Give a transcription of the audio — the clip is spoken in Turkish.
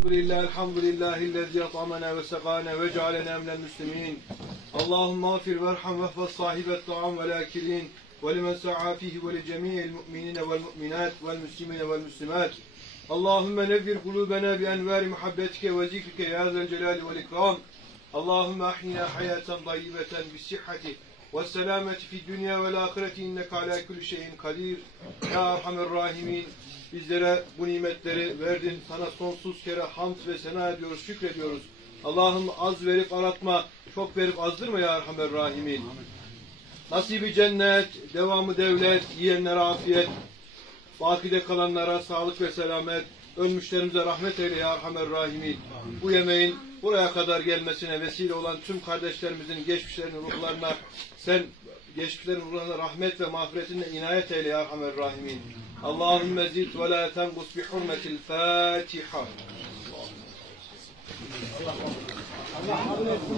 Elhamdülillah, elhamdülillahillezî at'amena ve sekâne ve cealena minel müslimîn. Allahümme afir verham vehfaz sahibet ta'am ve lâkilîn ve limen sa'a fihi ve li cemî'il mu'minîne vel mu'minât vel müslimîne vel müslimât. Allahümme nevvir kulûbena bi envâri muhabbetike ve zikrike ya zel celâli vel ikram. Allahümme ahnina hayâten dayyibeten bi sihhati ve selameti fid dünya vel âhireti inneke alâ kulli şeyin kadîr. Ya Rahimin bizlere bu nimetleri verdin. Sana sonsuz kere hamd ve sena ediyoruz, şükrediyoruz. Allah'ım az verip aratma, çok verip azdırma ya Erhamer Rahimin. Nasibi cennet, devamı devlet, yiyenlere afiyet, bakide kalanlara sağlık ve selamet, ölmüşlerimize rahmet eyle ya Erhamer Rahimin. Bu yemeğin buraya kadar gelmesine vesile olan tüm kardeşlerimizin geçmişlerinin ruhlarına sen geçmişlerin ruhlarına rahmet ve mağfiretinle inayet eyle ya Rahmer Rahimin. Allahümme zid ve la tenkus bi hurmetil Fatiha. Allah Allah kabul etsin.